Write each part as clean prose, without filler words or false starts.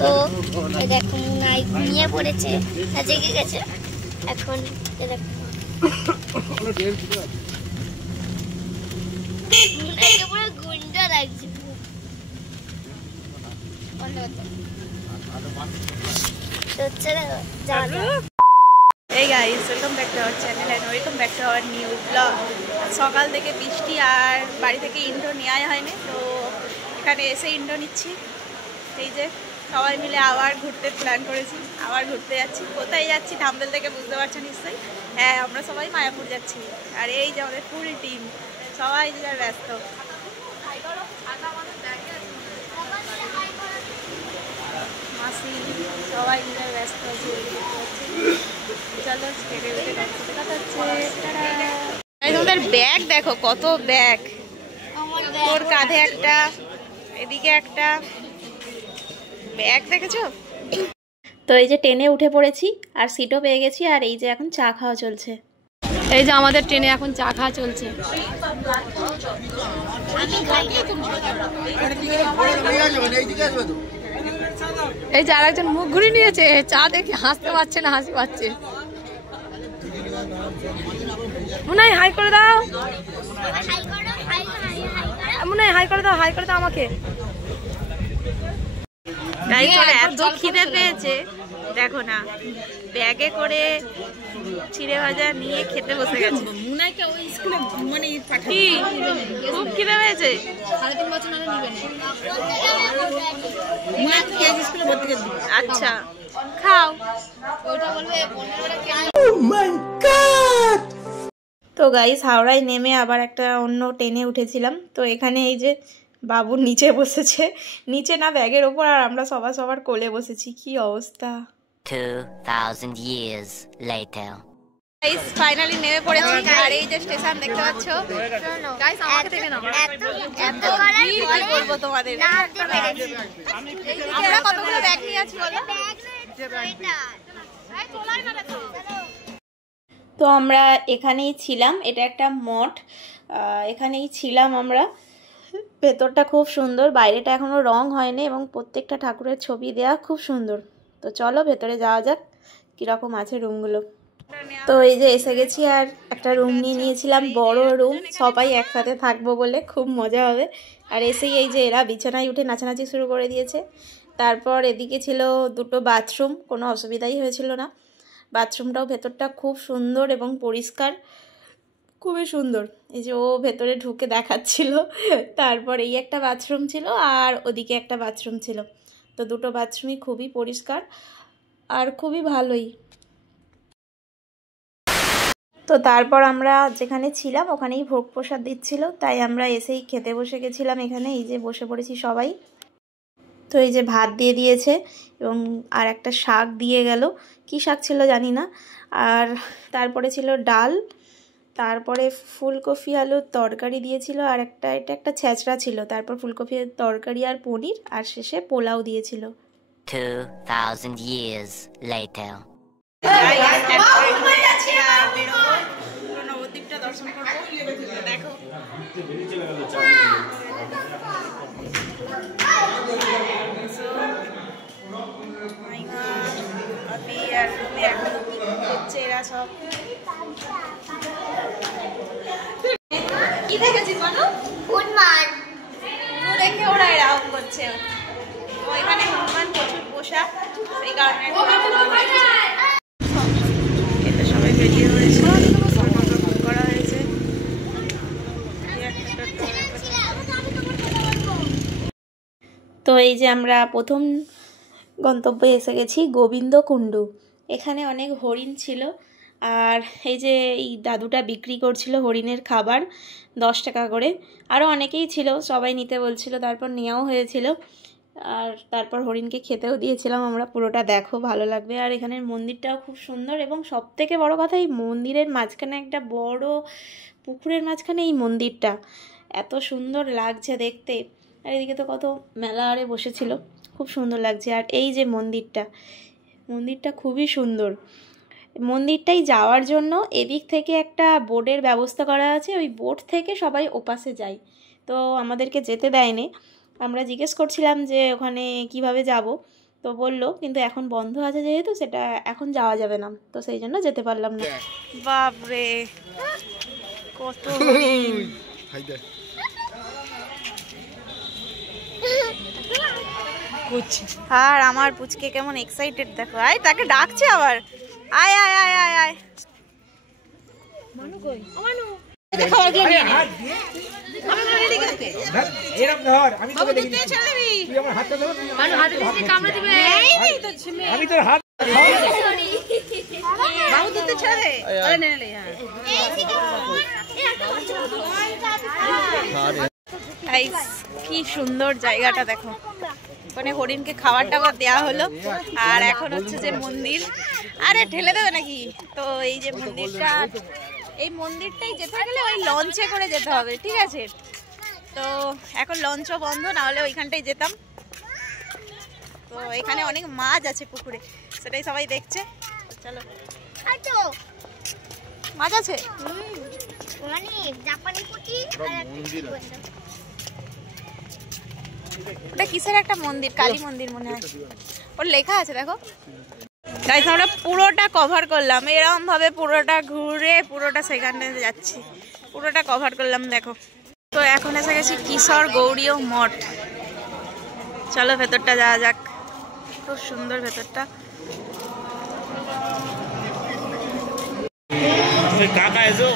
তো দেখো মুনাই ঘুমিয়ে পড়েছে, জেগে গেছে এখন। মুনাইকে পুরো গুন্ডা লাগছে। Hey guys, welcome back to our channel and welcome back to our new vlog. সকাল থেকে বৃষ্টি আর বাড়ি থেকে ইন্ডো নেওয়া হয়নি, তো এখানে এসে ইন্ডো নিচ্ছি। এই যে সবাই মিলে আবার ঘুরতে প্ল্যান করেছি, আবার ঘুরতে যাচ্ছি। কোথায় যাচ্ছি থাম্বনেল থেকে বুঝতে পারছেন নিশ্চয়ই। হ্যাঁ, আমরা সবাই মায়াপুর যাচ্ছি। আর এই যে আমাদের ফুল টিম, সবাই যে যার ব্যস্ত। মাসি সবাই মিলে ব্যস্ত আছে। চলো তোমাদের ব্যাগ দেখো, কত ব্যাগ। তোর কাঁধে একটা, এদিকে একটা ব্যাগ দেখেছো। তো এই যে ট্রেনে উঠে পড়েছি আর সিটও পেয়ে গেছি। আর এই যে এখন চা খাওয়া চলছে। এই যে আমাদের ট্রেনে এখন চা খাওয়া চলছে। এই যে আরেকজন মুখ ঘুরিয়ে নিয়েছে, চা দেখে হাসতে পারছে না, হাসি পাচ্ছে। মনে হয় হাই করে দাও, মনে হয় হাই করে দাও, হাই করে দাও আমাকে। এত খিদে পেয়েছে দেখো না, ব্যাগে করে চিড়ে ভাজা নিয়ে খেতে বসে গেছে। মুনাইকে ওই স্কুলে মানে খুব খিদে পেয়েছে। 3.5 বছর আগে নিবে না। আচ্ছা খাও। তো গাইস, হাওড়ায় নেমে আবার একটা অন্য ট্রেনে উঠেছিলাম। তো এখানে এই যে বাবু নিচে বসেছে, নিচে না ব্যাগের ওপর, আর আমরা সবার কোলে বসেছি। কি অবস্থা। 2000 years later. গাইস ফাইনালি নেমে পড়েছি। আর এই যে স্টেশন দেখতে পাচ্ছ। গাইস আমাকে থেকে নাও। এত কি বলবো তোমাদের। আমরা কতগুলো ব্যাগ নিয়ে আছি বলো। তো আমরা এখানেই ছিলাম, এটা একটা মঠ, এখানেই ছিলাম আমরা। ভেতরটা খুব সুন্দর, বাইরেটা এখনো রং হয়নি এবং প্রত্যেকটা ঠাকুরের ছবি দেয়া, খুব সুন্দর। তো চলো ভেতরে যাওয়া যাক কিরকম আছে রুমগুলো। তো এই যে এসে গেছি, আর একটা রুম নিয়ে নিয়েছিলাম, বড় রুম, সবাই একসাথে থাকবো বলে খুব মজা হবে। আর এসেই এই যে এরা বিছানায় উঠে নাচানাচি শুরু করে দিয়েছে। তারপর এদিকে ছিল দুটো বাথরুম, কোনো অসুবিধাই হয়েছিল না। বাথরুমটাও ভেতরটা খুব সুন্দর এবং পরিষ্কার, খুবই সুন্দর। এই যে ও ভেতরে ঢুকে দেখাচ্ছিল। তারপর এই একটা বাথরুম ছিল আর ওদিকে একটা বাথরুম ছিল। তো দুটো বাথরুমই খুবই পরিষ্কার আর খুবই ভালোই। তো তারপর আমরা যেখানে ছিলাম ওখানেই ভোগ প্রসাদ দিচ্ছিল, তাই আমরা এসেই খেতে বসে গেছিলাম এখানে। এই যে বসে পড়েছি সবাই। তো এই যে ভাত দিয়ে দিয়েছে এবং আর একটা শাক দিয়ে গেল, কি শাক ছিল জানি না। আর তারপরে ছিল ডাল, তারপরে ফুলকপি আলুর তরকারি দিয়েছিল, আর এটা একটা ছেঁচড়া ছিল। তারপর ফুলকপি তরকারি আর পনির, আর শেষে পোলাও দিয়েছিল। 2000 years later. নবদ্বীপটা দর্শন করবো, দেখো। এরা সব কি দেখেছিস মানু? হনুমান দেখে ওরা এরকম করছে। তো এখানে হনুমান প্রচুর পোষা, সেই কারণে এটা সবাই বেরিয়ে হয়েছে, করা হয়েছে। তো এই যে আমরা প্রথম গন্তব্যে এসে গেছি, গোবিন্দকুণ্ডু। এখানে অনেক হরিণ ছিল, আর এই যে এই দাদুটা বিক্রি করছিল হরিণের খাবার 10 টাকা করে। আরও অনেকেই ছিল, সবাই নিতে বলছিল, তারপর নেওয়াও হয়েছিল। আর তারপর হরিণকে খেতেও দিয়েছিলাম আমরা। পুরোটা দেখো, ভালো লাগবে। আর এখানের মন্দিরটাও খুব সুন্দর, এবং সবথেকে বড় কথা এই মন্দিরের মাঝখানে একটা বড় পুকুরের মাঝখানে এই মন্দিরটা এত সুন্দর লাগছে দেখতে। আর এদিকে তো কত মেলা আরে বসেছিল, খুব সুন্দর লাগছে। আর এই যে মন্দিরটা খুবই সুন্দর। মন্দিরটাই যাওয়ার জন্য এদিক থেকে একটা বোটের ব্যবস্থা করা আছে, ওই বোট থেকে সবাই ওপাশে যায়। তো আমাদেরকে যেতে দেয়নি, আমরা জিজ্ঞেস করছিলাম যে ওখানে কিভাবে যাব। তো বললো কিন্তু এখন বন্ধ আছে যেহেতু সেটা এখন যাওয়া যাবে না, তো সেই জন্য যেতে পারলাম না। বাপরে কত আর আমার পুচকে কেমন এক্সাইটেড দেখো। আয় তাকে ডাকছে আবার, আয় আয় আয় আয় আয়। মানু কই? মানু খাবার দিয়ে নিয়ে খাবার রেডি করতে এরকম ধর আমি তোকে দেখি তুই আমার হাতটা ধর মানু হাতে দিতে কামড়ে দিবে এই তো ছিমে আমি তোর হাত বাবু দিতে ছেড়ে আরে নে নে হ্যাঁ গাইস কি সুন্দর জায়গাটা দেখো। ওখানে হরিণকে খাবার টাবার দেওয়া হলো আর এখন হচ্ছে যে মন্দির। আরে ঠেলে দেবে নাকি? তো এই যে মন্দিরটা, এই মন্দিরটাই যেতে গেলে ওই লঞ্চে করে যেতে হবে, ঠিক আছে? তো এখন লঞ্চও বন্ধ, না হলে ওইখানটাই যেতাম। তো এখানে অনেক মাছ আছে পুকুরে, সেটাই সবাই দেখছে। চলো মাছ আছে ওটা কিসের একটা মন্দির, কালী মন্দির মনে হয়, ওর লেখা আছে দেখো। গাইস আমরা পুরোটা কভার করলাম, এরকম ভাবে পুরোটা ঘুরে পুরোটা সেখানে যাচ্ছি, পুরোটা কভার করলাম দেখো। তো এখন এসে গেছি কিশোর গৌরীয় মঠ। চলো ভেতরটা যাওয়া যাক, খুব সুন্দর ভেতরটা। কাকা এসো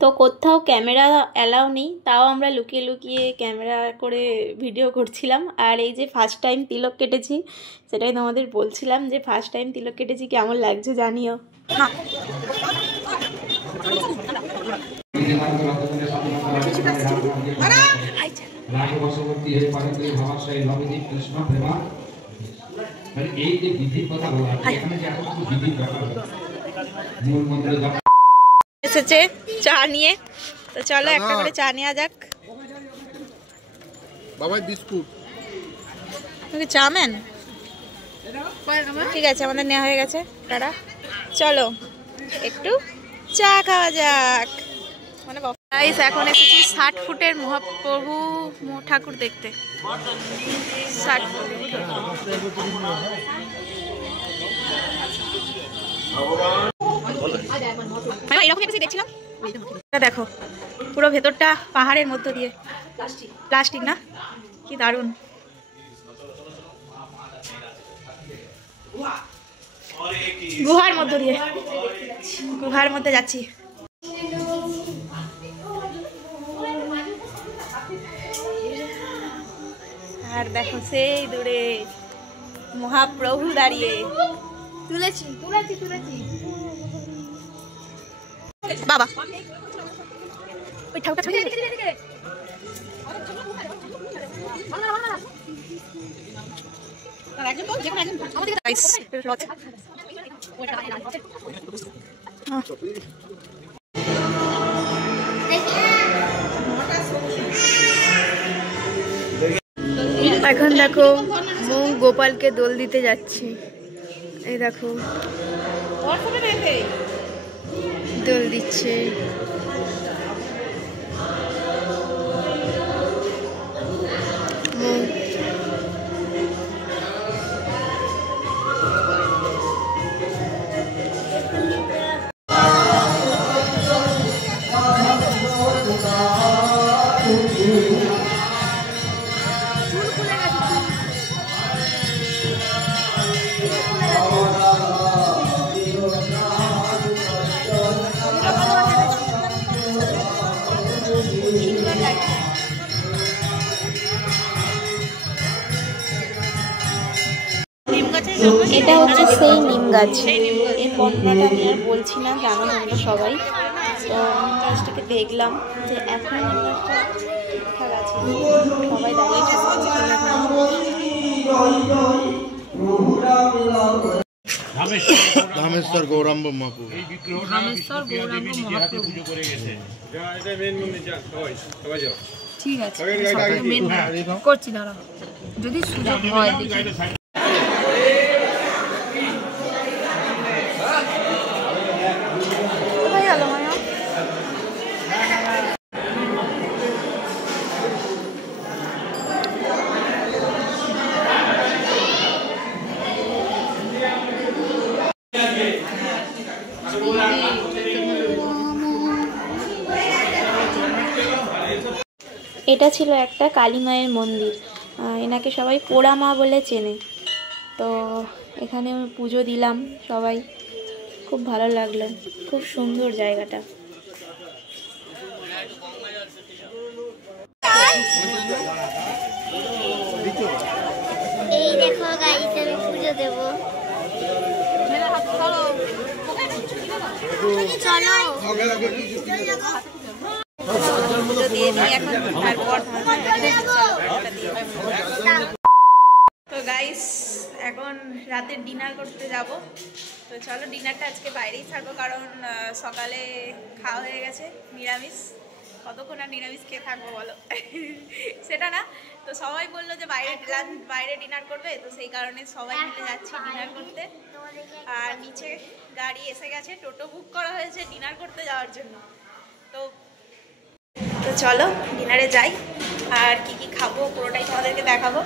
তো কোথাও ক্যামেরা অ্যালাউ নেই, তাও আমরা লুকিয়ে লুকিয়ে ক্যামেরা করে ভিডিও করছিলাম। আর এই যে ফার্স্ট টাইম তিলক কেটেছি, সেটাই তোমাদের বলছিলাম যে ফার্স্ট টাইম তিলক কেটেছি, কেমন লাগছে জানিও। এসেছে চা নিয়ে, তো চলো একটা করে চা নেওয়া যাক। বাবাই বিস্কুট চাউমিন, ঠিক আছে আমাদের নেওয়া হয়ে গেছে টাটা। চলো একটু চা খাওয়া যাক। মানে গাইস এখন এসেছি 60 ফুটের মহাপ্রভু ঠাকুর দেখতে। 60 ফুট দেখছিলাম। দেখো পুরো ভেতরটা পাহাড়ের মধ্য দিয়ে, প্লাস্টিক না, কি দারুণ। গুহার মধ্য দিয়ে, গুহার মধ্যে যাচ্ছি। আর দেখো সেই দূরে মহাপ্রভু দাঁড়িয়ে। তুলেছি তুলেছি তুলেছি বাবা, ওই ঠাকুরটা ছবি এখন দেখো মুখ গোপালকে দোল দিতে যাচ্ছি। এই দেখো দোল দিচ্ছে। এটা হচ্ছে সেই নিম গাছ। এই বর্ণনাটা আমি আর বলছি না, জানো তোমরা সবাই। তো নিম গাছটাকে দেখলাম যে এখন নিম গাছটা ঠিকঠাক আছে, সবাই দাঁড়িয়ে রামেশ্বর গৌরাঙ্গ মহাপ্রভু। ঠিক আছে, করছি দাঁড়া, যদি সুযোগ হয় দেখি। কোথায় গেল মায়া? এটা ছিল একটা কালী মায়ের মন্দির, এনাকে সবাই পোড়া মা বলে চেনে। তো এখানে পুজো দিলাম সবাই, খুব ভালো লাগলো, খুব সুন্দর জায়গাটা। এই দেখো গাড়িতে আমি পুজো দেবো, চলো। তো গাইস এখন রাতের ডিনার করতে যাব। তো চলো ডিনারটা আজকে বাইরেই থাকবো, কারণ সকালে খাওয়া হয়ে গেছে নিরামিষ। কতক্ষণ আর নিরামিষ খেয়ে থাকবো বলো? সেটা না, তো সবাই বললো যে বাইরে ডিনার করবে, তো সেই কারণে সবাই মিলে যাচ্ছি ডিনার করতে। আর নিচে গাড়ি এসে গেছে, টোটো বুক করা হয়েছে ডিনার করতে যাওয়ার জন্য। তো চলো ডিনারে যাই, আর কি কি খাবো পুরোটাই তোমাদেরকে দেখাবো।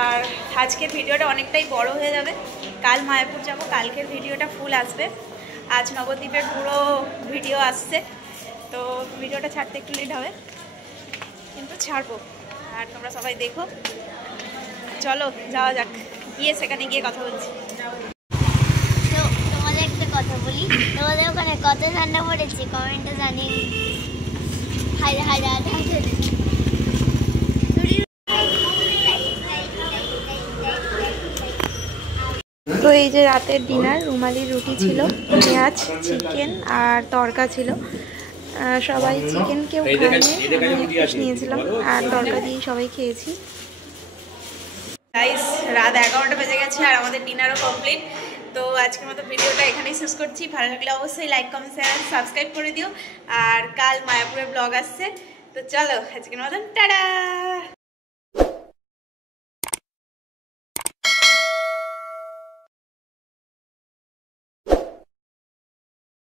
আর আজকের ভিডিওটা অনেকটাই বড় হয়ে যাবে, কাল মায়াপুর যাব, কালকের ভিডিওটা ফুল আসবে। আজ নবদ্বীপের পুরো ভিডিও আসছে, তো ভিডিওটা ছাড়তে একটু লেট হবে, কিন্তু ছাড়বো। আর তোমরা সবাই দেখো, চলো যাওয়া যাক, গিয়ে সেখানে গিয়ে কথা বলছি। তো তোমাদের একটা কথা বলি, তোমাদের ওখানে কত ঠান্ডা পড়েছে কমেন্টে জানি। হাই হাই তো এই যে রাতের ডিনার, রুমালি রুটি ছিল, পেঁয়াজ, চিকেন আর তরকা ছিল। সবাই চিকেন কেউ খায়নি, নিয়েছিলাম, আর তরকা দিয়ে সবাই খেয়েছি। গাইস রাত 11টা বেজে গেছে আর আমাদের ডিনারও কমপ্লিট। তো আজকের মতো ভিডিওটা এখানেই শেষ করছি। ভালো লাগলে অবশ্যই লাইক, কমেন্ট, শেয়ার, সাবস্ক্রাইব করে দিও। আর কাল মায়াপুরের ব্লগ আসছে। তো চলো আজকের মতন টাটা।